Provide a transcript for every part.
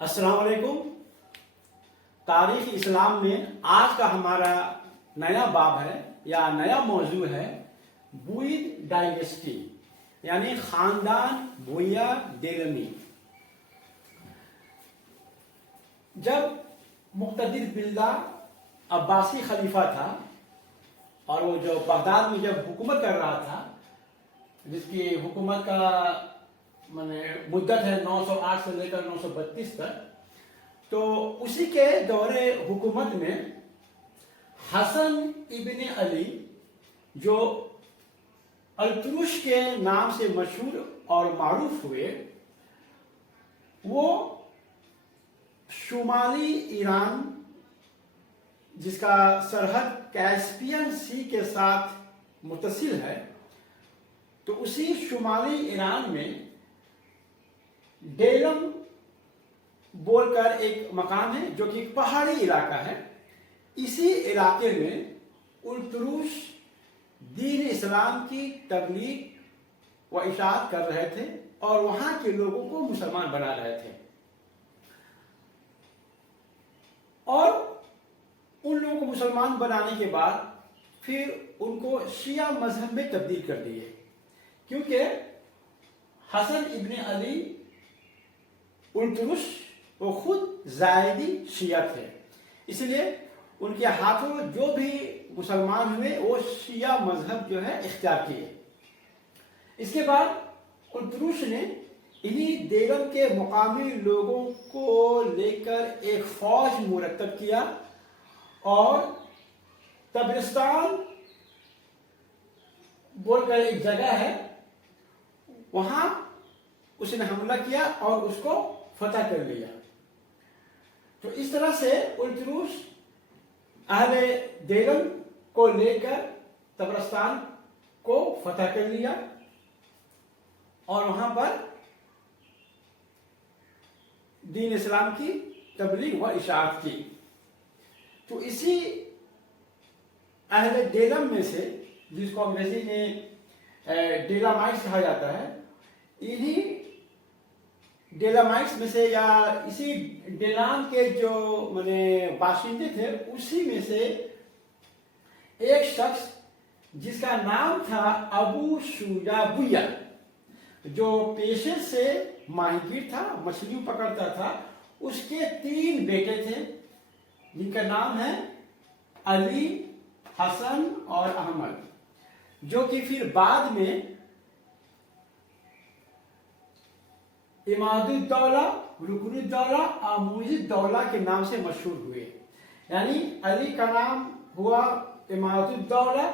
अस्सलाम वालेकुम। तारीख इस्लाम में आज का हमारा नया बाब है या नया मौजू है बुइद डायनेस्टी यानी खानदान बुया देलमी। जब मुक्तदिर बिल्ला अब्बासी खलीफा था और वो जो बगदाद में जब हुकूमत कर रहा था, जिसकी हुकूमत का माने मुद्दत है 908 से लेकर 932 तक, तो उसी के दौरे हुकूमत में हसन इब्ने अली जो अल्तुरुश के नाम से मशहूर और मारूफ हुए, वो शुमाली ईरान जिसका सरहद कैस्पियन सी के साथ मुत्तसिल है, तो उसी शुमाली ईरान में डेलम बोलकर एक मकाम है जो कि एक पहाड़ी इलाका है। इसी इलाके में उल्तुरुश दीन इस्लाम की तबलीग व इशाअत कर रहे थे और वहां के लोगों को मुसलमान बना रहे थे, और उन लोगों को मुसलमान बनाने के बाद फिर उनको शिया मजहब में तब्दील कर दिए, क्योंकि हसन इब्ने अली उल्तुरुश वो खुद जायदी शिया थे, इसलिए उनके हाथों जो भी मुसलमान हुए वो शिया मजहब जो है इख्तियार किए। इसके बाद उल्तुरुश ने इन्हीं देगम के मुकामी लोगों को लेकर एक फौज मुरतब किया और तबरिस्तान बोलकर एक जगह है, वहां उसने हमला किया और उसको फतह कर लिया। तो इस तरह से उल्तुरुश अहले देगम को लेकर तबरिस्तान को फतह कर लिया और वहां पर दीन इस्लाम की तबलीग व इशाअत की। तो इसी अहले डेलम में से, जिसको अंग्रेजी में डेलामाइट्स कहा जाता है, इन्हीं डेलामाइट्स में से या इसी डेलाम के जो माने बाशिंदे थे, उसी में से एक शख्स जिसका नाम था अबू शुजा बुया, जो पेशे से माहिगीर था, मछलियों पकड़ता था, उसके 3 बेटे थे जिनका नाम है अली, हसन और अहमद, जो कि फिर बाद में इमादुद्दौला, रुकनुद्दौला, आमूजुद्दौला के नाम से मशहूर हुए। यानी अली का नाम हुआ इमादुद्दौला,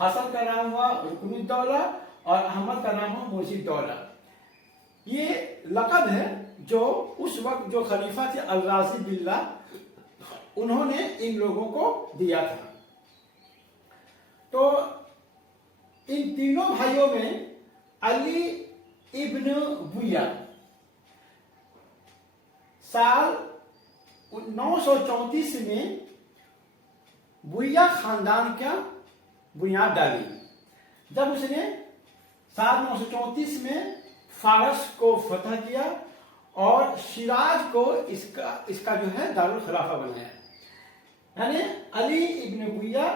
हसन का नाम हुआ रुकनुद्दौला और अहमद का नाम हुआ मूजिद्दौला। ये लक़ब है जो उस वक्त जो खलीफा थे अल-राज़ी बिल्ला, उन्होंने इन लोगों को दिया था। तो इन तीनों भाइयों में अली इब्न बुया साल 934 में बुया खानदान का बुनियाद डाली। जब उसने साल 934 में फारस को फतह किया और शिराज को इसका जो है दारुल खिलाफा बनाया। यानी अली इब्न बुया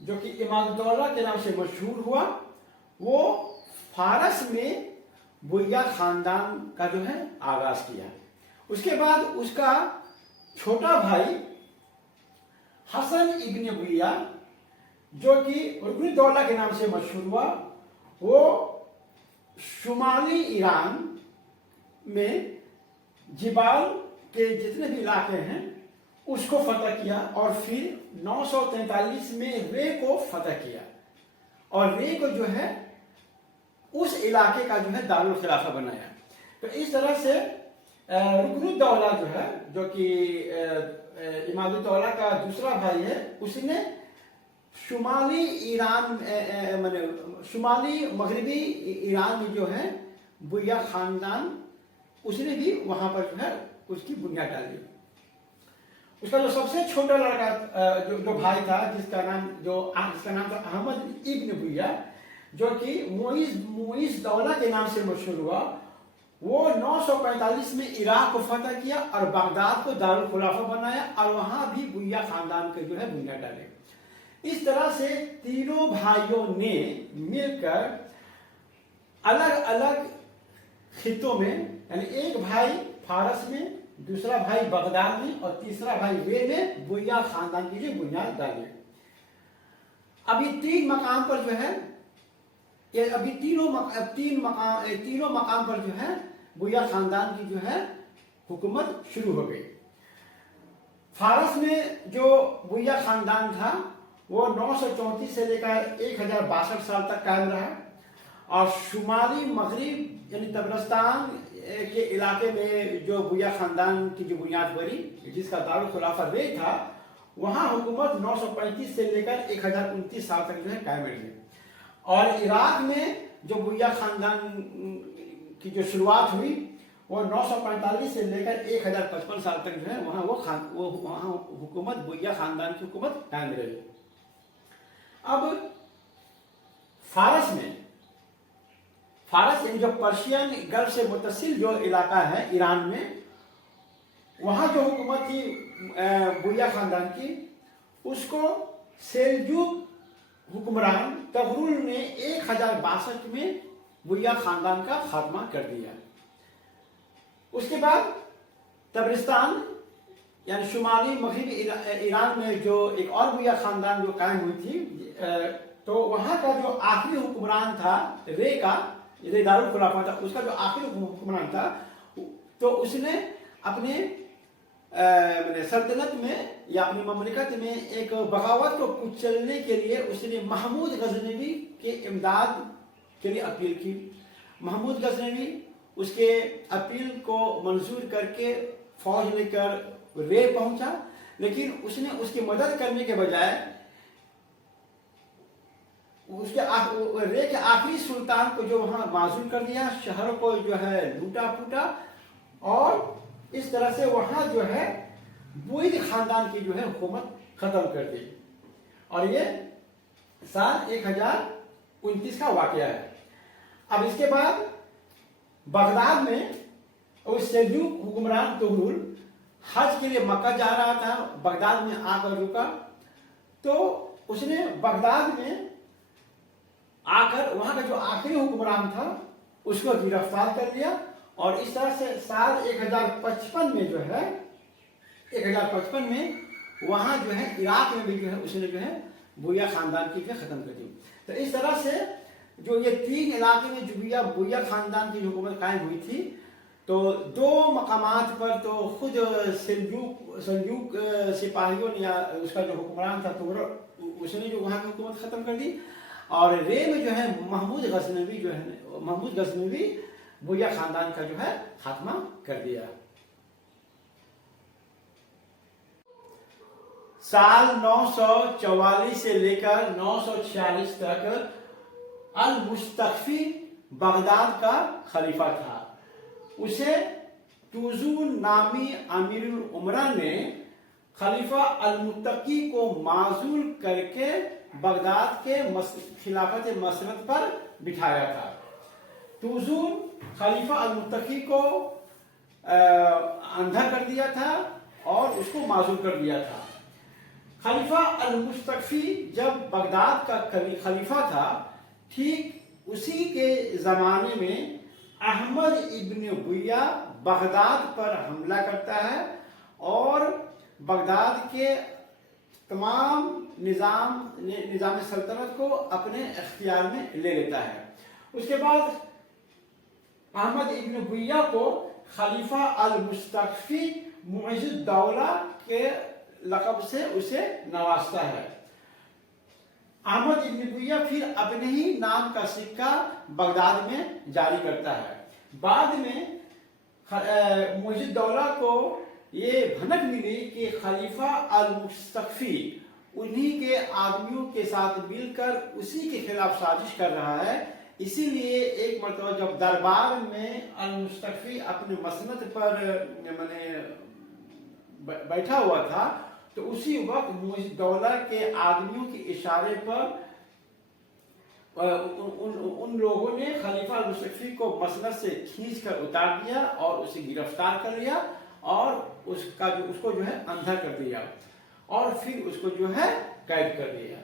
जो कि इमादुद्दौला के नाम से मशहूर हुआ, वो फारस में बुया खानदान का जो है आगाज किया। उसके बाद उसका छोटा भाई हसन इब्न बुया जो कि रुकनुद्दौला के नाम से मशहूर हुआ, वो शुमाली ईरान में जिबाल के जितने भी इलाके हैं उसको फतह किया और फिर 943 में रे को फतह किया और रे को जो है उस इलाके का जो है दारुल खिलाफा बनाया। तो इस तरह से रुकनुद्दौला जो है, जो कि इमादुद्दौला का दूसरा भाई है, उसने शुमाली ईरान माने शुमाली मगरबी ईरान में जो है बुया खानदान, उसने भी वहां पर जो है उसकी बुनियाद डाली। उसका जो सबसे छोटा लड़का जो भाई था, जिसका नाम था अहमद इब्न बुया, जो कि मुइज़ दौला के नाम से मशहूर हुआ, वो 945 में इराक को फतह किया और बगदाद को दारुल खुलाफा बनाया और वहां भी बुइया खानदान के जो है बुनियाद डाले। इस तरह से तीनों भाइयों ने मिलकर अलग अलग खित्तों में, यानी एक भाई फारस में, दूसरा भाई बगदाद में और तीसरा भाई वे में बुइया खानदान की जो बुनियाद डाली। अभी तीन मकाम पर जो है, ये अभी तीनों मकाम पर जो है बुइया खानदान की जो है हुकूमत शुरू हो गई। फारस में जो बुइया खानदान था वो 934 से लेकर 1062 साल तक कायम रहा और शुमाली मगरिब यानी तबरस्तान के इलाके में जो बुइया खानदान की जो बुनियाद पड़ी, जिसका दारुल खुलाफा रे था, वहां हुकूमत 935 से लेकर 1029 साल तक जो है कायम रही। और इराक में जो बुइया खानदान की जो शुरुआत हुई वो 945 से लेकर 1055 साल तक जो है वहां हुकूमत बुइया खानदान की हुकूमत कायम रही। अब फारस यानी जो पर्शियन गल्फ से मुतसिल जो इलाका है ईरान में, वहां जो हुकूमत थी बुइया खानदान की, उसको सेल्जुक हुक्मरान तगरुल ने 1062 में बुइया खानदान का खात्मा कर दिया। उसके बाद तबरिस्तान यानी शुमाली मगरिबी ईरान में जो एक और बुइया खानदान जो कायम हुई थी, तो वहां का जो आखिरी हुक्मरान था रे का, ये दारुल खुलाफा था, उसका जो आखिरी हुक्मरान था, तो उसने अपने सल्तनत में या अपनी ममलिकत में एक बगावत को कुचलने के लिए उसने महमूद गजनवी के इमदाद के लिए अपील की। महमूद गजनवी उसके अपील को मंजूर करके फौज लेकर रे पहुंचा, लेकिन उसने उसकी मदद करने के बजाय उसके रे के आखिरी सुल्तान को जो वहां माजूल कर दिया, शहरों को जो है लूटा फूटा और इस तरह से वहां जो है बुइद खानदान की जो है हुकूमत खत्म कर दी। और ये साल 1029 का वाकया है। अब इसके बाद बगदाद में उस सेल्जुक हुक्मरान तुगरुल हज के लिए मक्का जा रहा था, बगदाद में आकर रुका, तो उसने बगदाद में आकर वहां का जो आखिरी हुक्मरान था उसको गिरफ्तार कर लिया और इस तरह से साल 1055 में जो है 1055 में वहां जो है इराक में भी जो है उसने जो है बुइया खानदान की जो खत्म कर दी। तो इस तरह से जो ये तीन इलाके में जो बुइया खानदान की हुकूमत कायम हुई थी, तो दो मकामात पर तो खुद सेल्जुक सिपाहियों ने या उसका जो हुक्मरान था तुगरुल, उसने जो वहां की हुकूमत खत्म कर दी, और रे में जो है महमूद गजनवी बुइया खानदान का जो है खात्मा कर दिया। साल 944 से लेकर 946 तक अल मुस्तकफी बगदाद का खलीफा था। उसे तुजून नामी अमीरुल उमरा ने खलीफा अल मुत्तकी को माजूल करके बगदाद के खिलाफत मसरत पर बिठाया था। तुजून खलीफा अल मुत्तकी को अंधा कर दिया था और उसको माजूल कर दिया था। खलीफा अल मुस्तकफी जब बगदाद का खलीफा था, ठीक उसी के ज़माने में अहमद इब्न बुइया बगदाद पर हमला करता है और बगदाद के तमाम निज़ाम सल्तनत को अपने इख्तियार में ले लेता है। उसके बाद अहमद इब्न बुइया को खलीफा अल मुस्तकफी मुइज़ुद दौला के लक़ब से उसे नवाजता है। अहमद इब्न बुइया फिर अपने ही नाम का सिक्का बगदाद में जारी करता है। बाद में मुइज़ुद दौला को ये भनक मिली कि खलीफा अल मुस्तकफी उन्हीं के आदमियों के साथ मिलकर उसी के खिलाफ साजिश कर रहा है। इसीलिए एक मरतबा जब दरबार में अल मुस्तकफी अपने मसनद पर बैठा हुआ था, तो उसी वक्त मुइज़ुद दौला के आदमियों के इशारे पर उन लोगों ने खलीफा अल-मुस्तकफी को मसनद से खींच कर उतार दिया और उसे गिरफ्तार कर लिया और उसको जो है अंधा कर दिया और फिर उसको जो है कैद कर दिया।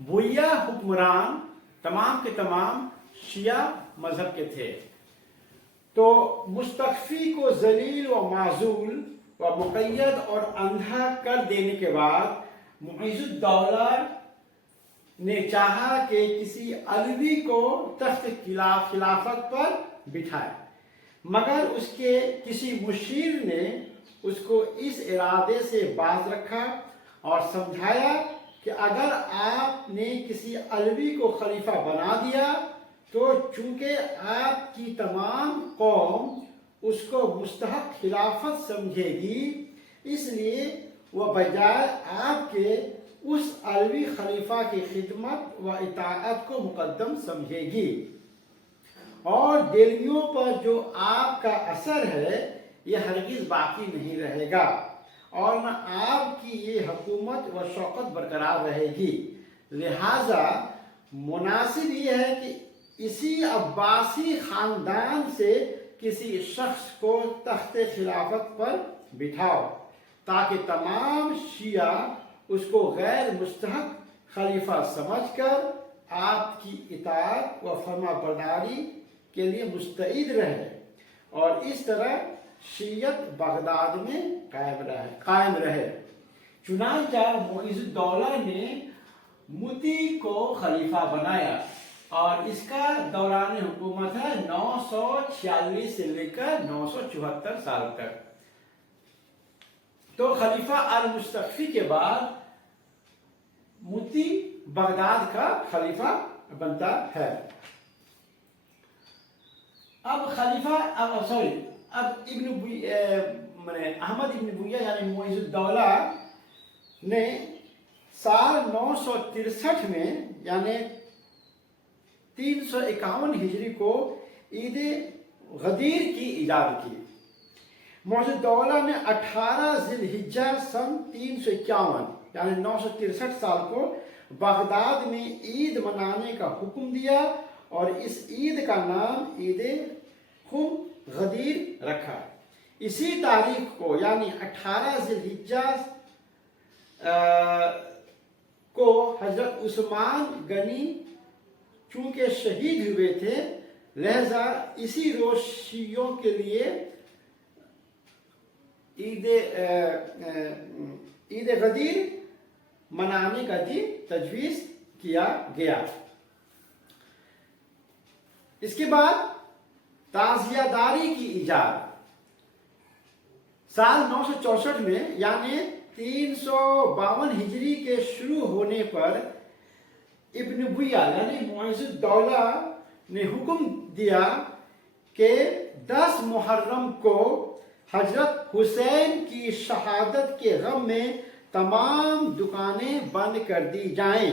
बुइया हुक्मरान तमाम के तमाम शिया मजहब के थे। तो मुस्तकफी को जलील व माजूल व मुक़य्यद और अंधा कर देने के बाद मुइज़ुद्दौला ने चाहा कि किसी अलवी को तख्त खिलाफत पर बिठाए, मगर उसके किसी मुशीर ने उसको इस इरादे से बाज रखा और समझाया कि अगर आपने किसी अलवी को खलीफा बना दिया तो चूंकि आपकी तमाम कौम उसको मुस्तहक खिलाफत समझेगी, इसलिए वह बजाय आपके उस अलवी खलीफा की खिदमत व इताअत को मुकद्दम समझेगी और दिलियों पर जो आपका असर है यह हरगिज बाकी नहीं रहेगा और न आपकी ये हुकूमत व शौकत बरकरार रहेगी। लिहाजा मुनासिब ये है कि इसी अब्बासी खानदान से किसी शख्स को तख्ते खिलाफत पर बिठाओ ताकि तमाम शिया उसको गैर मुस्तहक खलीफा समझकर आपकी इताअत व फरमाबरदारी के लिए मुस्तईद रहे और इस तरह शियत बगदाद में कायम रहे। चुनांचा मुइज़ुद्दौला ने मुती को खलीफा बनाया और इसका दौरान हुकूमत है 946 से लेकर 974 साल तक। तो खलीफा अल-मुस्तकफी के बाद मुती बगदाद का खलीफा बनता है। अब अहमद इब्न बुइया यानी मुइज़ुद्दौला ने साल 963 में यानी 351 हिजरी को ईद गदीर की इजाद की। मुइज़ुद्दौला ने 18 ज़िलहिज्जा सन 351 यानी 963 साल को बगदाद में ईद मनाने का हुक्म दिया और इस ईद का नाम ईद खुम गदीर रखा। इसी तारीख को यानी 18 ज़िलहिज्जा को हजरत उस्मान गनी चूंकि शहीद हुए थे, लिहाजा इसी रोज शियों के लिए ईद गदीर मनाने का भी तजवीज़ किया गया। इसके बाद ताज़ियादारी की इजाद साल 964 में यानी 352 हिजरी के शुरू होने पर इब्न बुइया यानी मुइज़ुद्दौला ने हुक्म दिया कि 10 मुहर्रम को हजरत हुसैन की शहादत के गम में तमाम दुकानें बंद कर दी जाएं,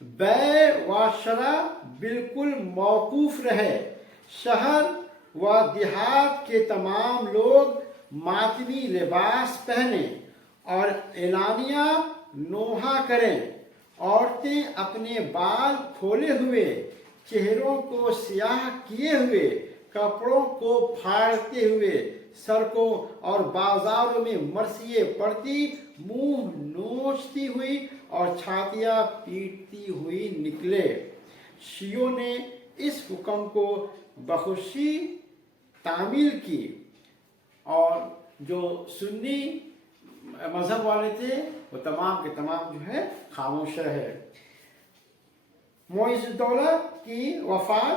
बै व शरा बिल्कुल मौकूफ रहे, शहर व देहात के तमाम लोग मातमी लिबास पहने और एलानिया नोहा करें, औरतें अपने बाल खोले हुए, चेहरों को स्याह किए हुए, कपड़ों को फाड़ते हुए सड़कों और बाजारों में मरसिए पड़ती, मुंह नोचती हुई और छातियां पीटती हुई निकले। शियों ने इस हुक्म को बखुशी तामील की और जो सुन्नी मजहब वाले थे वो तमाम के तमाम जो है खामोश रहे। मुइज़ुद्दौला की वफात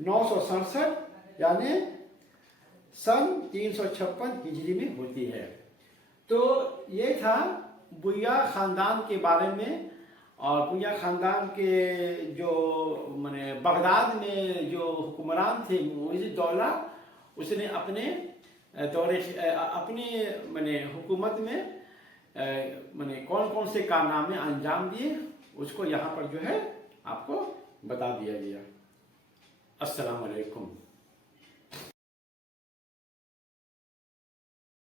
967 यानी सन 356 हिजरी में होती है। तो ये था बुइया ख़ानदान के बारे में और बुइया ख़ानदान के जो माने बगदाद में जो हुक्मरान थे मुइज़ुद्दौला, उसने अपने अपनी माने हुकूमत में माने कौन कौन से कारनामे अंजाम दिए उसको यहाँ पर जो है आपको बता दिया गया। अस्सलाम वालेकुम।